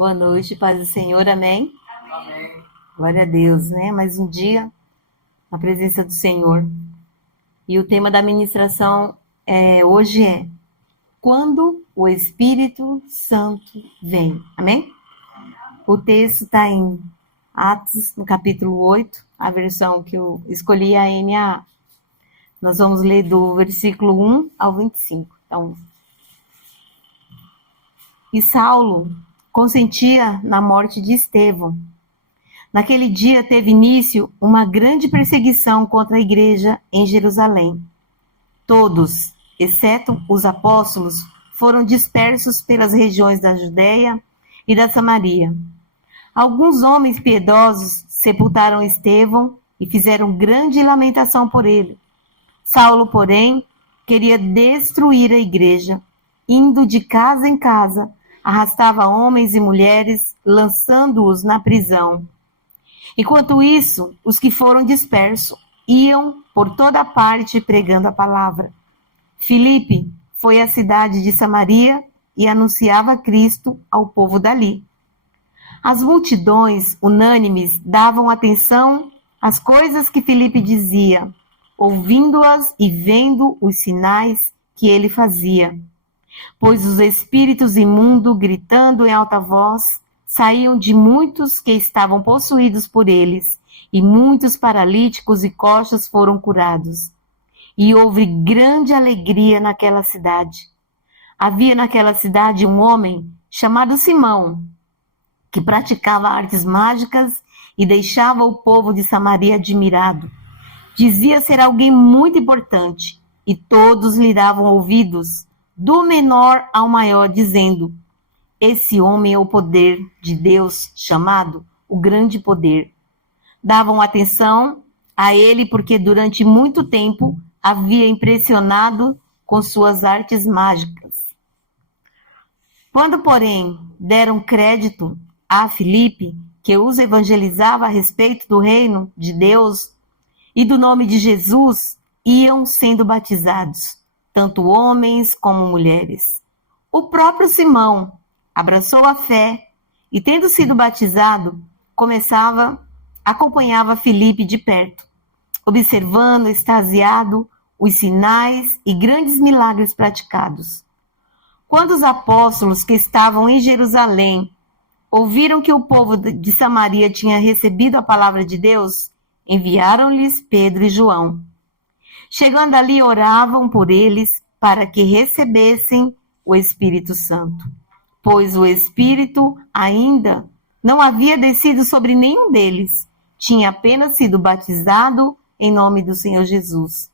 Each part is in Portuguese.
Boa noite, paz do Senhor, amém? Amém. Glória a Deus, né? Mais um dia na presença do Senhor. E o tema da ministração hoje é Quando o Espírito Santo vem, amém? O texto está em Atos, no capítulo 8, a versão que eu escolhi é a NAA. Nós vamos ler do versículo 1 ao 25. Então, e Saulo consentia na morte de Estevão. Naquele dia teve início uma grande perseguição contra a igreja em Jerusalém. Todos, exceto os apóstolos, foram dispersos pelas regiões da Judéia e da Samaria. Alguns homens piedosos sepultaram Estevão e fizeram grande lamentação por ele. Saulo, porém, queria destruir a igreja. Indo de casa em casa, arrastava homens e mulheres, lançando-os na prisão. Enquanto isso, os que foram dispersos iam por toda parte pregando a palavra. Filipe foi à cidade de Samaria e anunciava Cristo ao povo dali. As multidões, unânimes, davam atenção às coisas que Filipe dizia, ouvindo-as e vendo os sinais que ele fazia. Pois os espíritos imundos, gritando em alta voz, saíam de muitos que estavam possuídos por eles, e muitos paralíticos e coxas foram curados. E houve grande alegria naquela cidade. Havia naquela cidade um homem chamado Simão, que praticava artes mágicas e deixava o povo de Samaria admirado. Dizia ser alguém muito importante, e todos lhe davam ouvidos, do menor ao maior, dizendo: esse homem é o poder de Deus, chamado o grande poder. Davam atenção a ele porque durante muito tempo havia impressionado com suas artes mágicas. Quando, porém, deram crédito a Filipe, que os evangelizava a respeito do reino de Deus e do nome de Jesus, iam sendo batizados, tanto homens como mulheres. O próprio Simão abraçou a fé e, tendo sido batizado, acompanhava Filipe de perto, observando, extasiado, os sinais e grandes milagres praticados. Quando os apóstolos que estavam em Jerusalém ouviram que o povo de Samaria tinha recebido a palavra de Deus, enviaram-lhes Pedro e João. Chegando ali, oravam por eles para que recebessem o Espírito Santo, pois o Espírito ainda não havia descido sobre nenhum deles, tinha apenas sido batizado em nome do Senhor Jesus.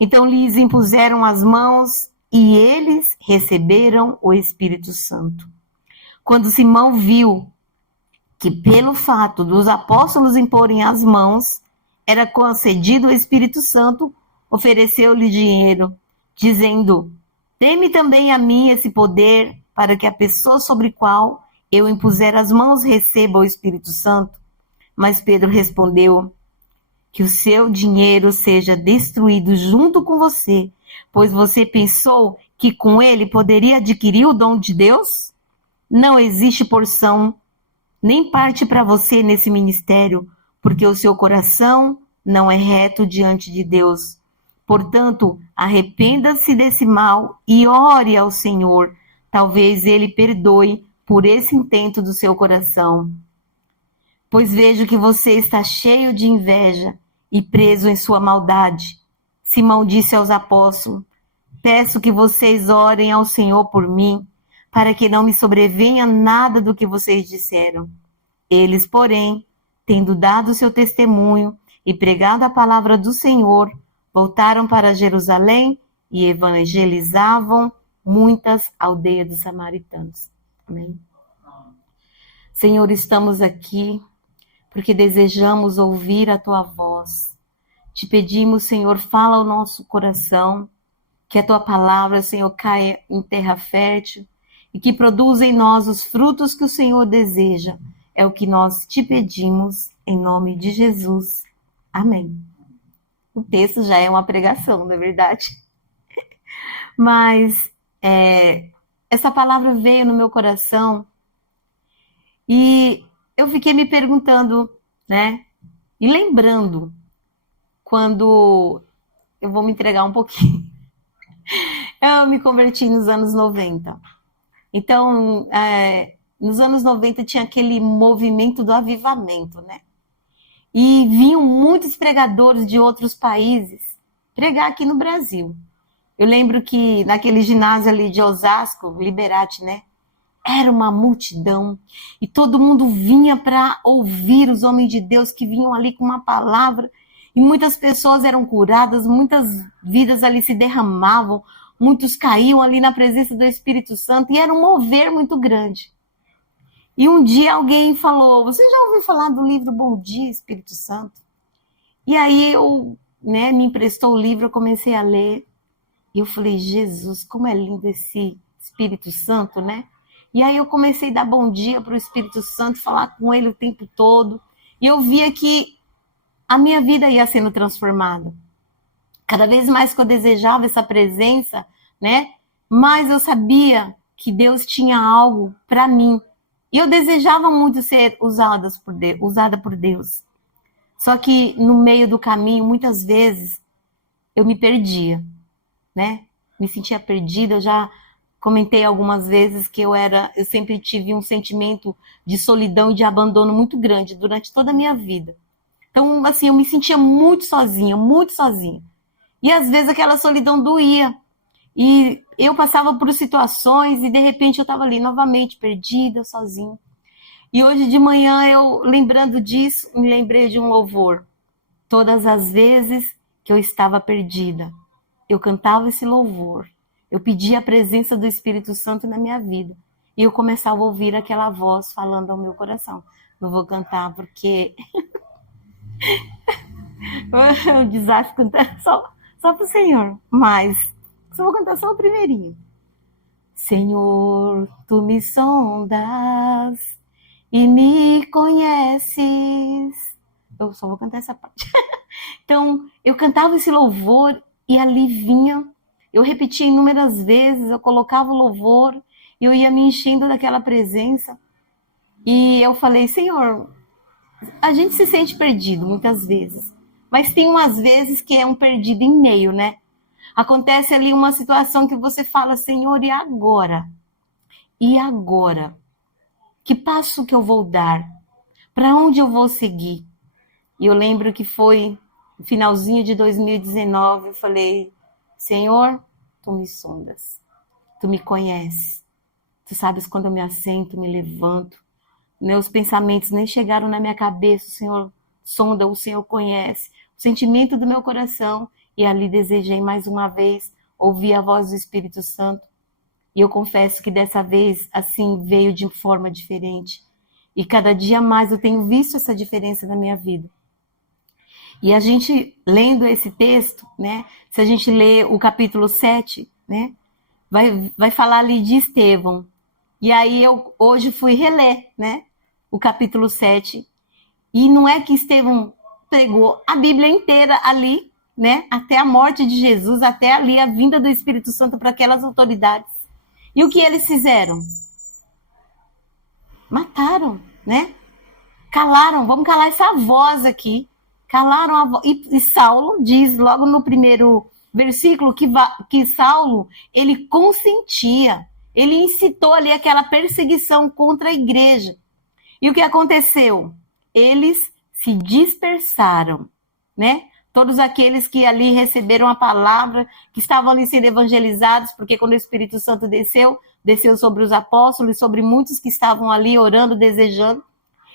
Então lhes impuseram as mãos e eles receberam o Espírito Santo. Quando Simão viu que pelo fato dos apóstolos imporem as mãos, era concedido o Espírito Santo, ofereceu-lhe dinheiro, dizendo: dê-me também a mim esse poder, para que a pessoa sobre qual eu impuser as mãos receba o Espírito Santo. Mas Pedro respondeu: que o seu dinheiro seja destruído junto com você, pois você pensou que com ele poderia adquirir o dom de Deus? Não existe porção nem parte para você nesse ministério, porque o seu coração não é reto diante de Deus. Portanto, arrependa-se desse mal e ore ao Senhor. Talvez ele perdoe por esse intento do seu coração. Pois vejo que você está cheio de inveja e preso em sua maldade. Simão disse aos apóstolos: peço que vocês orem ao Senhor por mim, para que não me sobrevenha nada do que vocês disseram. Eles, porém, tendo dado seu testemunho e pregado a palavra do Senhor, voltaram para Jerusalém e evangelizavam muitas aldeias dos samaritanos. Amém. Senhor, estamos aqui porque desejamos ouvir a tua voz. Te pedimos, Senhor, fala ao nosso coração, que a tua palavra, Senhor, caia em terra fértil e que produza em nós os frutos que o Senhor deseja. É o que nós te pedimos, em nome de Jesus. Amém. O texto já é uma pregação, não é verdade? Mas essa palavra veio no meu coração E eu fiquei me perguntando, né? E lembrando, quando eu vou me entregar um pouquinho. Eu me converti nos anos 90. Então, nos anos 90 tinha aquele movimento do avivamento, né? E vinham muitos pregadores de outros países pregar aqui no Brasil. Eu lembro que naquele ginásio ali de Osasco, Liberate, né? Era uma multidão e todo mundo vinha para ouvir os homens de Deus que vinham ali com uma palavra e muitas pessoas eram curadas, muitas vidas ali se derramavam, muitos caíam ali na presença do Espírito Santo e era um mover muito grande. E um dia alguém falou, você já ouviu falar do livro Bom Dia, Espírito Santo? E aí eu, né, me emprestou o livro, eu comecei a ler e eu falei, Jesus, como é lindo esse Espírito Santo, né? E aí eu comecei a dar bom dia para o Espírito Santo, falar com ele o tempo todo. E eu via que a minha vida ia sendo transformada. Cada vez mais que eu desejava essa presença, né? Mais eu sabia que Deus tinha algo para mim. E eu desejava muito ser usada por Deus. Só que no meio do caminho, muitas vezes, eu me perdia, né? Me sentia perdida, eu já comentei algumas vezes que eu sempre tive um sentimento de solidão e de abandono muito grande durante toda a minha vida. Então, assim, eu me sentia muito sozinha, muito sozinha. E às vezes aquela solidão doía. E eu passava por situações e de repente eu estava ali novamente perdida, sozinha. E hoje de manhã eu, lembrando disso, me lembrei de um louvor. Todas as vezes que eu estava perdida, eu cantava esse louvor. Eu pedia a presença do Espírito Santo na minha vida. E eu começava a ouvir aquela voz falando ao meu coração. Não vou cantar porque é um desastre cantar só para o Senhor. Mas só vou cantar só o primeirinho. Senhor, tu me sondas e me conheces. Eu só vou cantar essa parte. Então, eu cantava esse louvor e ali vinha. Eu repetia inúmeras vezes, eu colocava o louvor, eu ia me enchendo daquela presença. E eu falei, Senhor, a gente se sente perdido muitas vezes, mas tem umas vezes que é um perdido em meio, né? Acontece ali uma situação que você fala, Senhor, e agora? E agora? Que passo que eu vou dar? Para onde eu vou seguir? E eu lembro que foi no finalzinho de 2019, eu falei, Senhor, tu me sondas, tu me conheces, tu sabes quando eu me assento, me levanto, meus pensamentos nem chegaram na minha cabeça, o Senhor sonda, o Senhor conhece, o sentimento do meu coração, e ali desejei mais uma vez ouvir a voz do Espírito Santo, e eu confesso que dessa vez, assim, veio de forma diferente, e cada dia mais eu tenho visto essa diferença na minha vida. E a gente, lendo esse texto, né, se a gente lê o capítulo 7, né, vai falar ali de Estevão. E aí eu hoje fui reler, né, o capítulo 7. E não é que Estevão pregou a Bíblia inteira ali, né, até a morte de Jesus, até ali a vinda do Espírito Santo para aquelas autoridades. E o que eles fizeram? Mataram, né? Calaram, vamos calar essa voz aqui. Calaram a voz. E Saulo diz logo no primeiro versículo que Saulo, ele consentia, ele incitou ali aquela perseguição contra a igreja. E o que aconteceu? Eles se dispersaram, né? Todos aqueles que ali receberam a palavra, que estavam ali sendo evangelizados, porque quando o Espírito Santo desceu sobre os apóstolos, sobre muitos que estavam ali orando, desejando.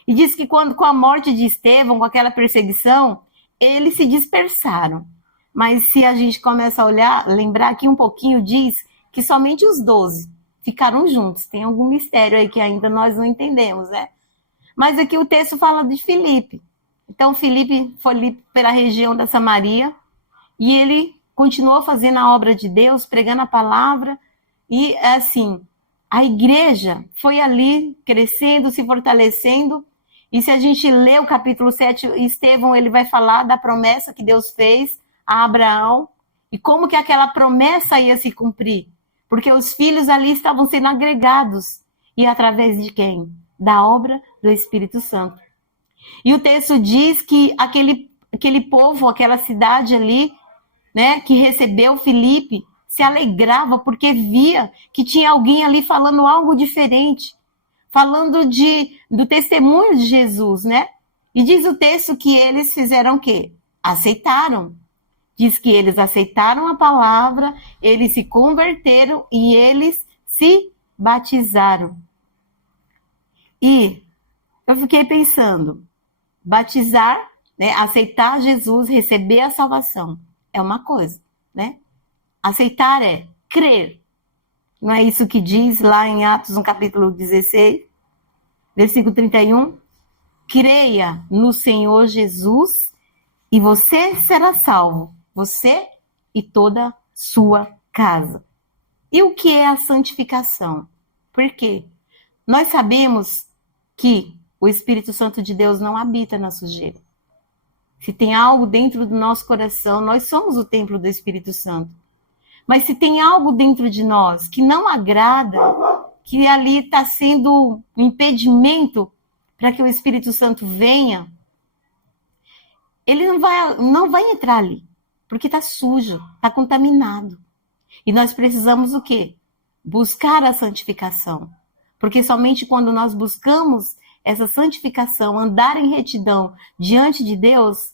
E diz que quando, com a morte de Estevão, com aquela perseguição, eles se dispersaram. Mas se a gente começa a olhar, lembrar aqui um pouquinho, diz que somente os 12 ficaram juntos. Tem algum mistério aí que ainda nós não entendemos, né? Mas aqui o texto fala de Filipe. Então, Filipe foi ali pela região da Samaria e ele continuou fazendo a obra de Deus, pregando a palavra. E, assim, a igreja foi ali crescendo, se fortalecendo. E se a gente lê o capítulo 7, Estevão ele vai falar da promessa que Deus fez a Abraão e como que aquela promessa ia se cumprir. Porque os filhos ali estavam sendo agregados. E através de quem? da obra do Espírito Santo. E o texto diz que aquele povo, aquela cidade ali, né, que recebeu Filipe, se alegrava porque via que tinha alguém ali falando algo diferente, falando do testemunho de Jesus, né? E diz o texto que eles fizeram o quê? Aceitaram. Diz que eles aceitaram a palavra, eles se converteram e eles se batizaram. E eu fiquei pensando, batizar, né, aceitar Jesus, receber a salvação, é uma coisa, né? Aceitar é crer. Não é isso que diz lá em Atos, no capítulo 16, versículo 31? Creia no Senhor Jesus e você será salvo, você e toda sua casa. E o que é a santificação? Por quê? Nós sabemos que o Espírito Santo de Deus não habita na sujeira. Se tem algo dentro do nosso coração, nós somos o templo do Espírito Santo. Mas se tem algo dentro de nós que não agrada, que ali está sendo um impedimento para que o Espírito Santo venha, ele não vai entrar ali, porque está sujo, está contaminado. E nós precisamos o quê? Buscar a santificação. Porque somente quando nós buscamos essa santificação, andar em retidão diante de Deus,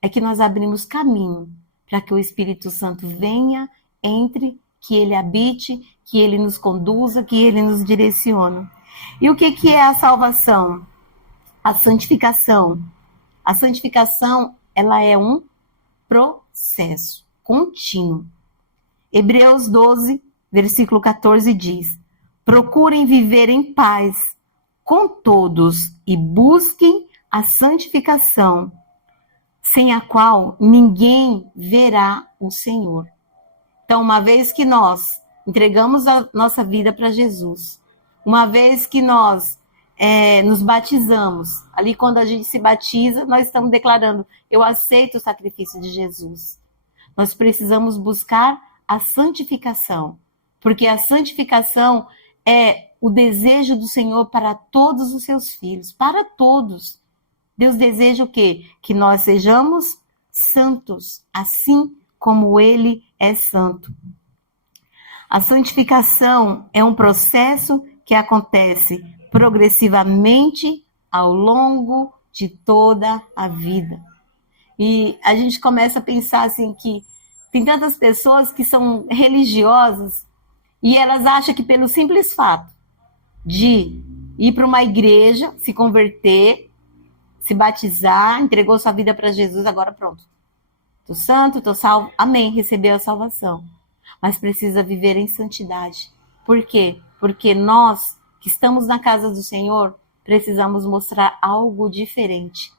é que nós abrimos caminho para que o Espírito Santo venha, entre, que ele habite, que ele nos conduza, que ele nos direcione. E o que é a salvação? A santificação. A santificação, ela é um processo contínuo. Hebreus 12, versículo 14 diz: procurem viver em paz com todos e busquem a santificação, sem a qual ninguém verá o Senhor. Então, uma vez que nós entregamos a nossa vida para Jesus, uma vez que nós nos batizamos, ali quando a gente se batiza, nós estamos declarando, eu aceito o sacrifício de Jesus. Nós precisamos buscar a santificação, porque a santificação é o desejo do Senhor para todos os seus filhos, para todos. Deus deseja o quê? Que nós sejamos santos, assim como Ele é santo. A santificação é um processo que acontece progressivamente ao longo de toda a vida. E a gente começa a pensar assim que tem tantas pessoas que são religiosas e elas acham que pelo simples fato de ir para uma igreja, se converter, se batizar, entregou sua vida para Jesus, agora pronto. Estou santo, estou salvo, amém, recebeu a salvação. Mas precisa viver em santidade. Por quê? Porque nós que estamos na casa do Senhor, precisamos mostrar algo diferente.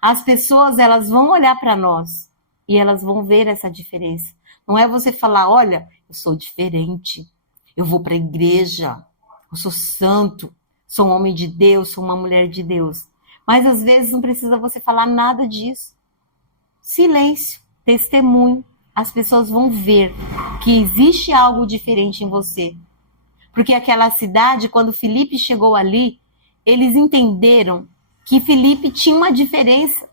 As pessoas, elas vão olhar para nós e elas vão ver essa diferença. Não é você falar, olha, eu sou diferente, eu vou para a igreja, eu sou santo, sou um homem de Deus, sou uma mulher de Deus. Mas às vezes não precisa você falar nada disso. Silêncio, testemunho. As pessoas vão ver que existe algo diferente em você. Porque aquela cidade, quando Filipe chegou ali, eles entenderam que Filipe tinha uma diferença.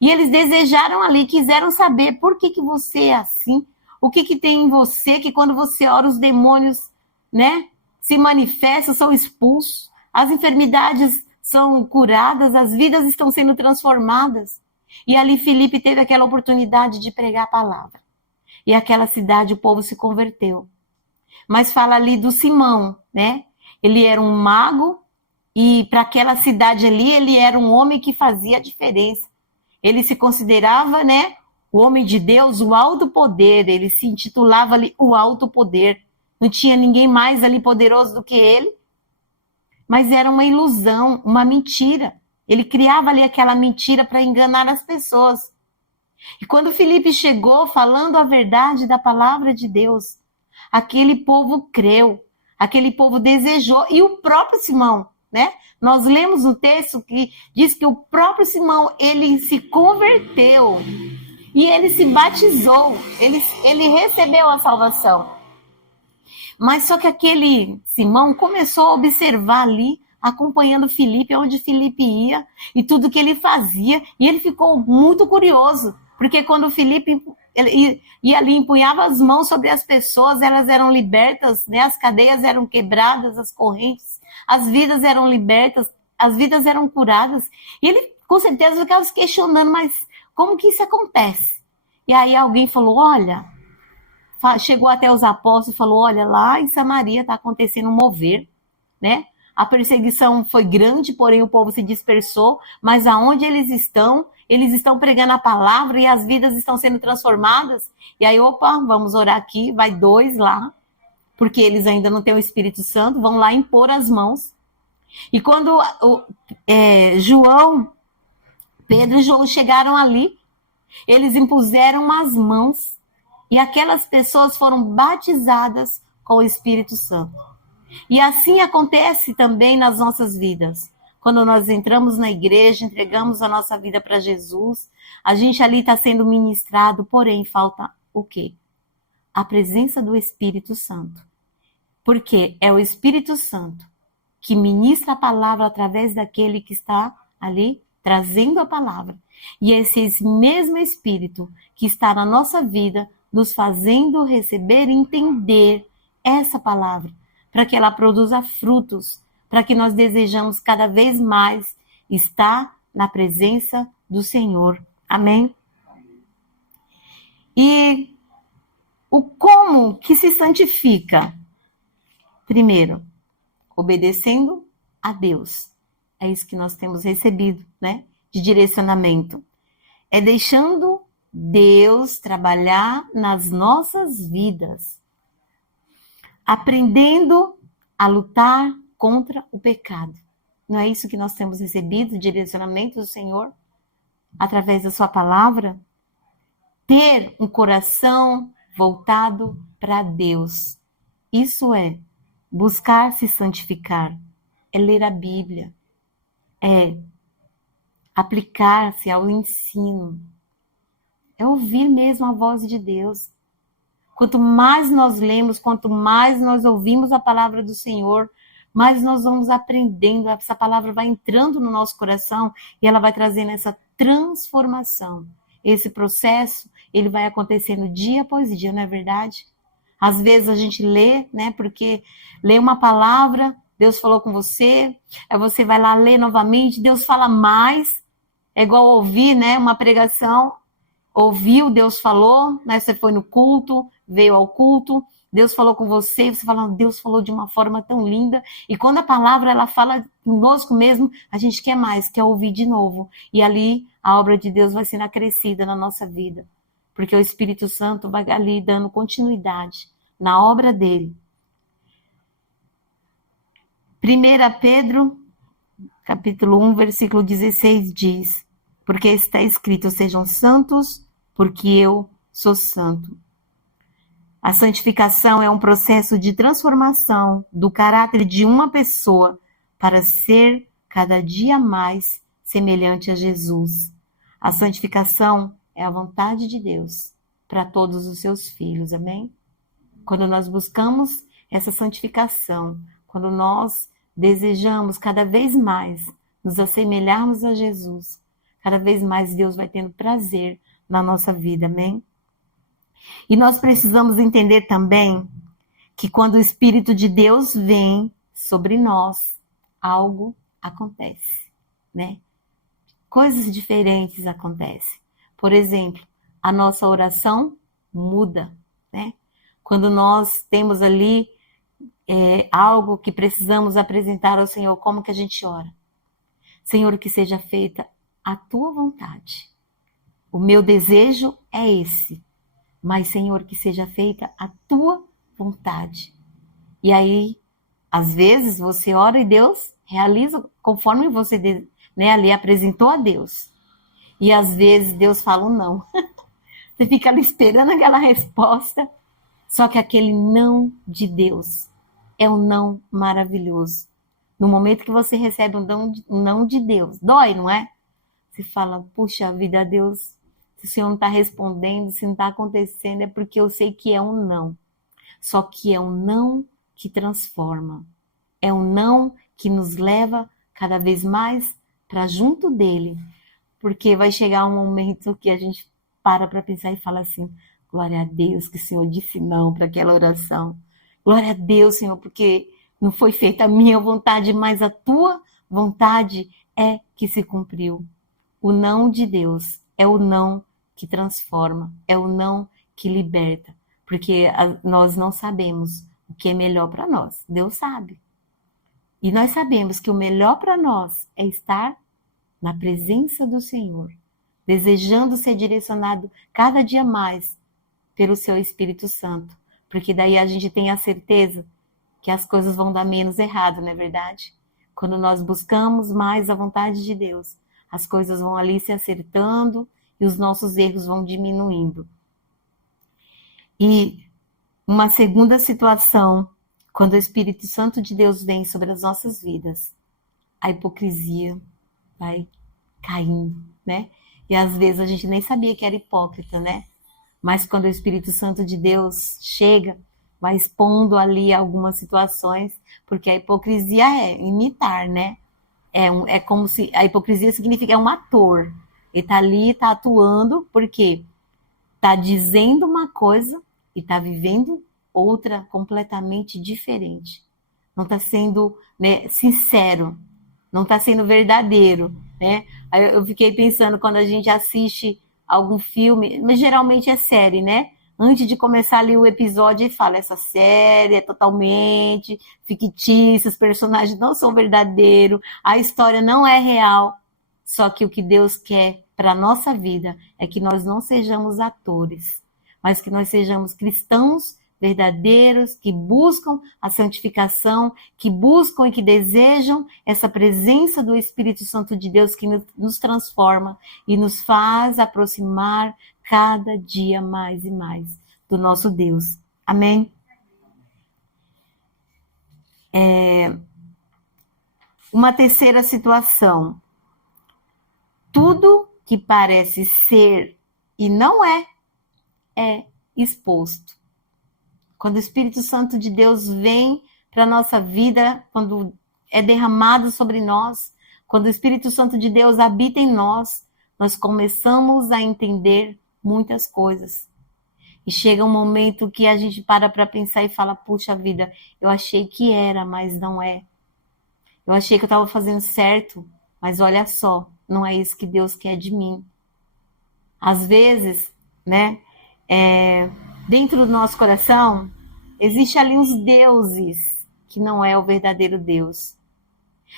E eles desejaram ali, quiseram saber por que você é assim, o que tem em você, que quando você ora os demônios, né, se manifestam, são expulsos, as enfermidades são curadas, as vidas estão sendo transformadas. E ali Filipe teve aquela oportunidade de pregar a palavra. E aquela cidade, o povo se converteu. Mas fala ali do Simão, né? Ele era um mago e para aquela cidade ali, ele era um homem que fazia a diferença. Ele se considerava, né, o homem de Deus, o alto poder. Ele se intitulava ali o alto poder. Não tinha ninguém mais ali poderoso do que ele. Mas era uma ilusão, uma mentira. Ele criava ali aquela mentira para enganar as pessoas. E quando Filipe chegou falando a verdade da palavra de Deus, aquele povo creu, aquele povo desejou. E o próprio Simão, né? Nós lemos o texto que diz que o próprio Simão, ele se converteu e ele se batizou, ele recebeu a salvação. Mas só que aquele Simão começou a observar ali acompanhando Filipe, onde Filipe ia e tudo que ele fazia. E ele ficou muito curioso, porque quando Filipe ia ali, empunhava as mãos sobre as pessoas, elas eram libertas, né? As cadeias eram quebradas, as correntes, as vidas eram libertas, as vidas eram curadas. E ele, com certeza, ficava se questionando, mas como que isso acontece? E aí alguém falou, olha, chegou até os apóstolos e falou, olha, lá em Samaria está acontecendo um mover, né? A perseguição foi grande, porém o povo se dispersou, mas aonde eles estão pregando a palavra e as vidas estão sendo transformadas. E aí, opa, vamos orar aqui, vai 2 lá, porque eles ainda não têm o Espírito Santo, vão lá impor as mãos. E quando Pedro e João chegaram ali, eles impuseram as mãos e aquelas pessoas foram batizadas com o Espírito Santo. E assim acontece também nas nossas vidas. Quando nós entramos na igreja, entregamos a nossa vida para Jesus, a gente ali está sendo ministrado, porém falta o quê? A presença do Espírito Santo. Porque é o Espírito Santo que ministra a palavra através daquele que está ali trazendo a palavra. E esse mesmo Espírito que está na nossa vida, nos fazendo receber e entender essa palavra, para que ela produza frutos, para que nós desejamos cada vez mais estar na presença do Senhor. Amém? E o como que se santifica? Primeiro, obedecendo a Deus. É isso que nós temos recebido, né? De direcionamento. É deixando Deus trabalhar nas nossas vidas. Aprendendo a lutar contra o pecado. Não é isso que nós temos recebido, direcionamento do Senhor, através da sua palavra? Ter um coração voltado para Deus. Isso é buscar se santificar, é ler a Bíblia, é aplicar-se ao ensino, é ouvir mesmo a voz de Deus. Quanto mais nós lemos, quanto mais nós ouvimos a palavra do Senhor, mais nós vamos aprendendo, essa palavra vai entrando no nosso coração e ela vai trazendo essa transformação. Esse processo, ele vai acontecendo dia após dia, não é verdade? Às vezes a gente lê, né? Porque lê uma palavra, Deus falou com você, aí você vai lá ler novamente, Deus fala mais. É igual ouvir, né? Uma pregação, ouviu, Deus falou, né? Você foi no culto, veio ao culto, Deus falou com você, você fala, Deus falou de uma forma tão linda. E quando a palavra ela fala conosco mesmo, a gente quer mais, quer ouvir de novo. E ali a obra de Deus vai sendo acrescida na nossa vida. Porque o Espírito Santo vai ali dando continuidade na obra dele. 1 Pedro, capítulo 1, versículo 16 diz, porque está escrito, sejam santos, porque eu sou santo. A santificação é um processo de transformação do caráter de uma pessoa para ser cada dia mais semelhante a Jesus. A santificação é a vontade de Deus para todos os seus filhos, amém? Quando nós buscamos essa santificação, quando nós desejamos cada vez mais nos assemelharmos a Jesus, cada vez mais Deus vai tendo prazer na nossa vida, amém? E nós precisamos entender também que quando o Espírito de Deus vem sobre nós, algo acontece, né? Coisas diferentes acontecem. Por exemplo, a nossa oração muda, né? Quando nós temos ali algo que precisamos apresentar ao Senhor, como que a gente ora? Senhor, que seja feita a tua vontade. O meu desejo é esse. Mas, Senhor, que seja feita a tua vontade. E aí, às vezes, você ora e Deus realiza conforme você ali apresentou a Deus. E às vezes Deus fala um não. Você fica ali esperando aquela resposta. Só que aquele não de Deus é um não maravilhoso. No momento que você recebe um não de Deus, dói, não é? Você fala, puxa vida, Deus, se o Senhor não está respondendo, se não está acontecendo, é porque eu sei que é um não. Só que é um não que transforma. É um não que nos leva cada vez mais para junto dele. Porque vai chegar um momento que a gente para pensar e fala assim: glória a Deus que o Senhor disse não para aquela oração. Glória a Deus, Senhor, porque não foi feita a minha vontade, mas a tua vontade é que se cumpriu. O não de Deus é o não que transforma, é o não que liberta, porque nós não sabemos o que é melhor para nós. Deus sabe. E nós sabemos que o melhor para nós é estar na presença do Senhor, desejando ser direcionado cada dia mais pelo seu Espírito Santo, porque daí a gente tem a certeza que as coisas vão dar menos errado, não é verdade? Quando nós buscamos mais a vontade de Deus, as coisas vão ali se acertando e os nossos erros vão diminuindo. E uma segunda situação, quando o Espírito Santo de Deus vem sobre as nossas vidas, a hipocrisia vai caindo, né? E às vezes a gente nem sabia que era hipócrita, né? Mas quando o Espírito Santo de Deus chega, vai expondo ali algumas situações, porque a hipocrisia é imitar, né? É como se a hipocrisia significa um ator. Ele tá ali, tá atuando, porque tá dizendo uma coisa e tá vivendo outra completamente diferente. Não tá sendo, né, sincero, não tá sendo verdadeiro, né? Aí eu fiquei pensando, quando a gente assiste algum filme, mas geralmente é série, né? Antes de começar ali o episódio, ele fala: essa série é totalmente fictícia, os personagens não são verdadeiros, a história não é real. Só que o que Deus quer para a nossa vida é que nós não sejamos atores, mas que nós sejamos cristãos verdadeiros, que buscam a santificação, que buscam e que desejam essa presença do Espírito Santo de Deus que nos transforma e nos faz aproximar cada dia mais e mais do nosso Deus. Amém? Uma terceira situação. Tudo que parece ser e não é exposto. Quando o Espírito Santo de Deus vem para a nossa vida, quando é derramado sobre nós, quando o Espírito Santo de Deus habita em nós, nós começamos a entender muitas coisas. E chega um momento que a gente para pensar e fala: puxa vida, eu achei que era, mas não é. Eu achei que eu estava fazendo certo, mas olha só, não é isso que Deus quer de mim. Às vezes, né, dentro do nosso coração, existe ali uns deuses que não é o verdadeiro Deus.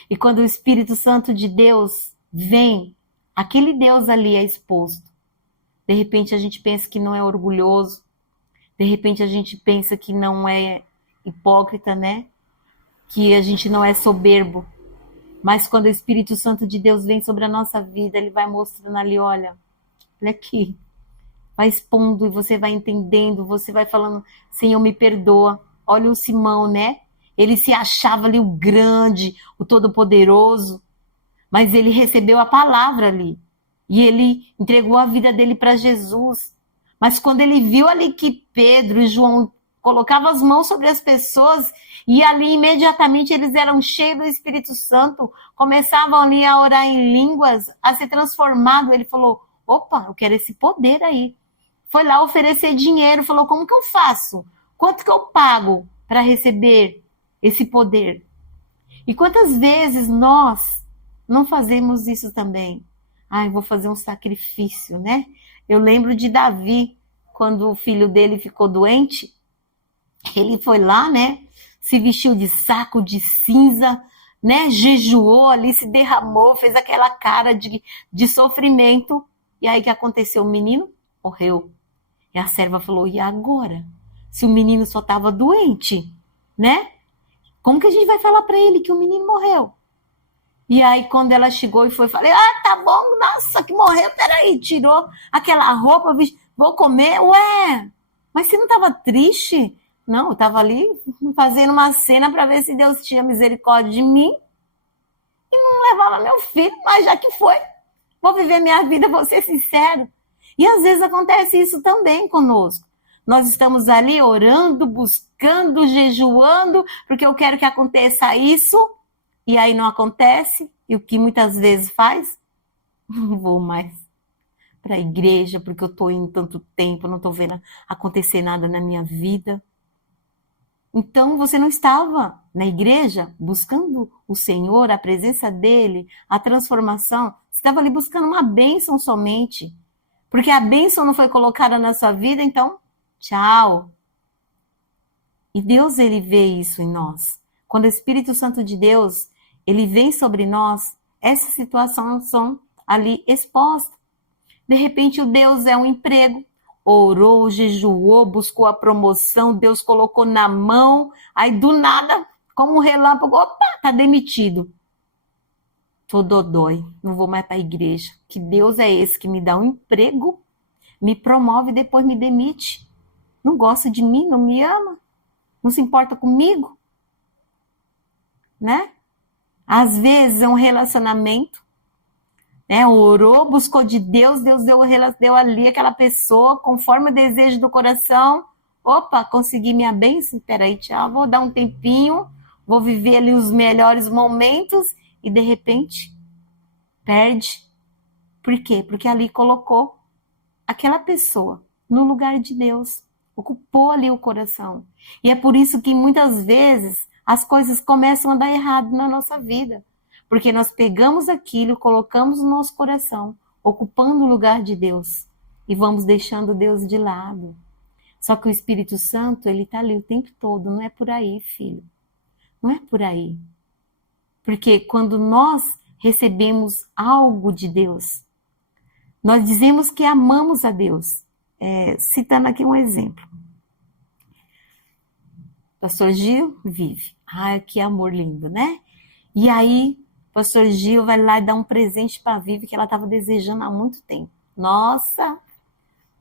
E quando o Espírito Santo de Deus vem, aquele Deus ali é exposto. De repente a gente pensa que não é orgulhoso, de repente a gente pensa que não é hipócrita, né? Que a gente não é soberbo. Mas quando o Espírito Santo de Deus vem sobre a nossa vida, ele vai mostrando ali: olha aqui. Vai expondo e você vai entendendo, você vai falando: Senhor, me perdoa. Olha o Simão, né? Ele se achava ali o grande, o todo-poderoso, mas ele recebeu a palavra ali. E ele entregou a vida dele para Jesus. Mas quando ele viu ali que Pedro e João colocavam as mãos sobre as pessoas, e ali imediatamente eles eram cheios do Espírito Santo, começavam ali a orar em línguas, a ser transformado. Ele falou: opa, eu quero esse poder aí. Foi lá oferecer dinheiro, falou: como que eu faço? Quanto que eu pago para receber esse poder? E quantas vezes nós não fazemos isso também? Eu vou fazer um sacrifício, né? Eu lembro de Davi, quando o filho dele ficou doente, ele foi lá, né? Se vestiu de saco de cinza, né? Jejuou ali, se derramou, fez aquela cara de sofrimento. E aí o que aconteceu? O menino morreu. E a serva falou: e agora? Se o menino só estava doente, né? Como que a gente vai falar para ele que o menino morreu? E aí quando ela chegou e foi, falei: tá bom, nossa, que morreu, peraí. Tirou aquela roupa, vou comer, ué. Mas você não estava triste? Não, eu estava ali fazendo uma cena para ver se Deus tinha misericórdia de mim e não levava meu filho, mas já que foi, vou viver minha vida, vou ser sincero. E às vezes acontece isso também conosco. Nós estamos ali orando, buscando, jejuando, porque eu quero que aconteça isso, e aí não acontece, e o que muitas vezes faz? Não vou mais para a igreja, porque eu estou indo tanto tempo, não estou vendo acontecer nada na minha vida. Então você não estava na igreja buscando o Senhor, a presença dele, a transformação. Você estava ali buscando uma bênção somente. Porque a bênção não foi colocada na sua vida, então, tchau. E Deus, ele vê isso em nós. Quando o Espírito Santo de Deus, ele vem sobre nós, essas situações são ali expostas. De repente, o Deus é um emprego. Orou, jejuou, buscou a promoção, Deus colocou na mão, aí do nada, como um relâmpago, opa, tá demitido. Tô dodói, não vou mais para a igreja. Que Deus é esse que me dá um emprego, me promove e depois me demite? Não gosta de mim, não me ama, não se importa comigo, né? Às vezes é um relacionamento, né? Orou, buscou de Deus, Deus deu ali aquela pessoa conforme o desejo do coração. Opa, consegui minha bênção, peraí, tchau, vou dar um tempinho, vou viver ali os melhores momentos e de repente perde. Por quê? Porque ali colocou aquela pessoa no lugar de Deus, ocupou ali o coração. E é por isso que muitas vezes as coisas começam a dar errado na nossa vida. Porque nós pegamos aquilo, colocamos no nosso coração, ocupando o lugar de Deus. E vamos deixando Deus de lado. Só que o Espírito Santo, ele está ali o tempo todo. Não é por aí, filho. Não é por aí. Porque quando nós recebemos algo de Deus, nós dizemos que amamos a Deus. Citando aqui um exemplo. Pastor Gil vive. Ai, que amor lindo, né? E aí, Pastor Gil vai lá e dá um presente para a Vivi que ela estava desejando há muito tempo. Nossa,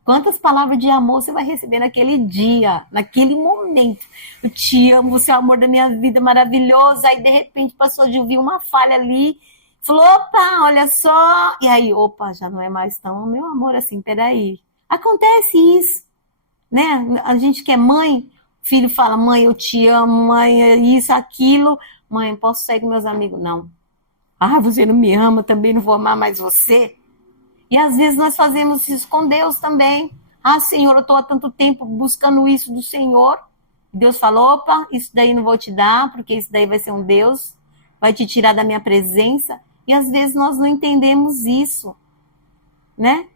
quantas palavras de amor você vai receber naquele dia, naquele momento. Eu te amo, você é o amor da minha vida, maravilhoso. Aí, de repente, Pastor Gil viu uma falha ali, falou, opa, olha só. E aí, opa, já não é mais tão meu amor assim, peraí. Acontece isso, né? A gente que é mãe, filho fala, mãe, eu te amo, mãe, isso, aquilo. Mãe, posso sair com meus amigos? Não. Ah, você não me ama, também não vou amar mais você. E às vezes nós fazemos isso com Deus também. Ah, Senhor, eu estou há tanto tempo buscando isso do Senhor. Deus falou, opa, isso daí não vou te dar, porque isso daí vai ser um Deus, vai te tirar da minha presença. E às vezes nós não entendemos isso, né?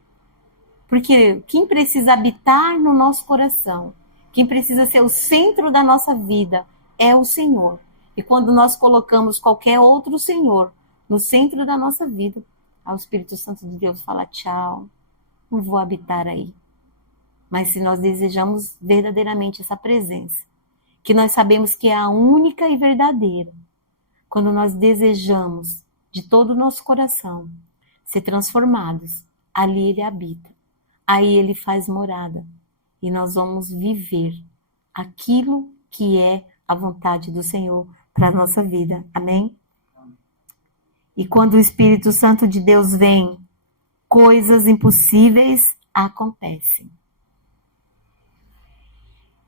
Porque quem precisa habitar no nosso coração, quem precisa ser o centro da nossa vida, é o Senhor. E quando nós colocamos qualquer outro Senhor no centro da nossa vida, o Espírito Santo de Deus fala, tchau, não vou habitar aí. Mas se nós desejamos verdadeiramente essa presença, que nós sabemos que é a única e verdadeira, quando nós desejamos de todo o nosso coração ser transformados, ali ele habita, aí ele faz morada, e nós vamos viver aquilo que é a vontade do Senhor para a nossa vida. Amém? E quando o Espírito Santo de Deus vem, coisas impossíveis acontecem.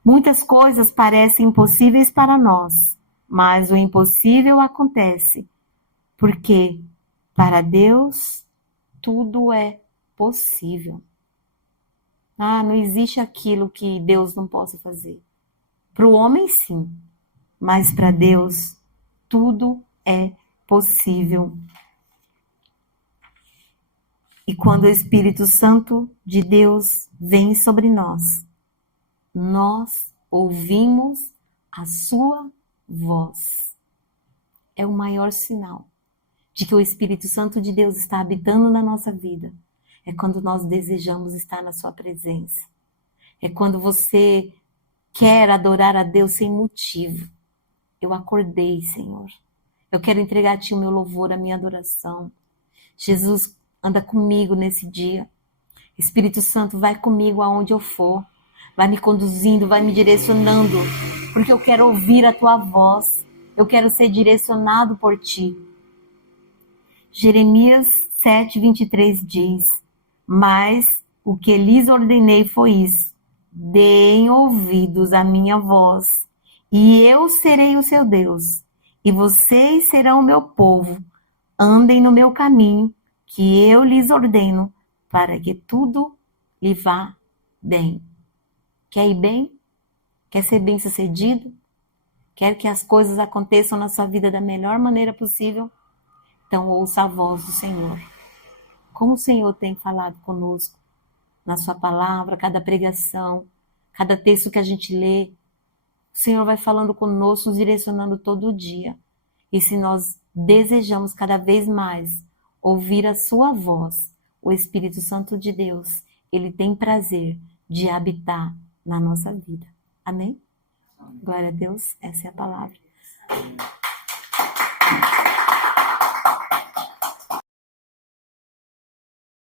Muitas coisas parecem impossíveis para nós, mas o impossível acontece, porque para Deus tudo é possível. Ah, não existe aquilo que Deus não possa fazer. Para o homem, sim, mas para Deus tudo é possível. E quando o Espírito Santo de Deus vem sobre nós, nós ouvimos a sua voz. É o maior sinal de que o Espírito Santo de Deus está habitando na nossa vida. É quando nós desejamos estar na sua presença. É quando você quer adorar a Deus sem motivo. Eu acordei, Senhor. Eu quero entregar a Ti o meu louvor, a minha adoração. Jesus, anda comigo nesse dia. Espírito Santo, vai comigo aonde eu for. Vai me conduzindo, vai me direcionando. Porque eu quero ouvir a Tua voz. Eu quero ser direcionado por Ti. Jeremias 7:23 diz, mas o que lhes ordenei foi isso. Deem ouvidos à minha voz, e eu serei o seu Deus, e vocês serão o meu povo. Andem no meu caminho, que eu lhes ordeno, para que tudo lhe vá bem. Quer ir bem? Quer ser bem-sucedido? Quer que as coisas aconteçam na sua vida da melhor maneira possível? Então ouça a voz do Senhor. Como o Senhor tem falado conosco na sua palavra, cada pregação, cada texto que a gente lê, o Senhor vai falando conosco, nos direcionando todo dia. E se nós desejamos cada vez mais ouvir a sua voz, o Espírito Santo de Deus, ele tem prazer de habitar na nossa vida. Amém? Glória a Deus, essa é a palavra.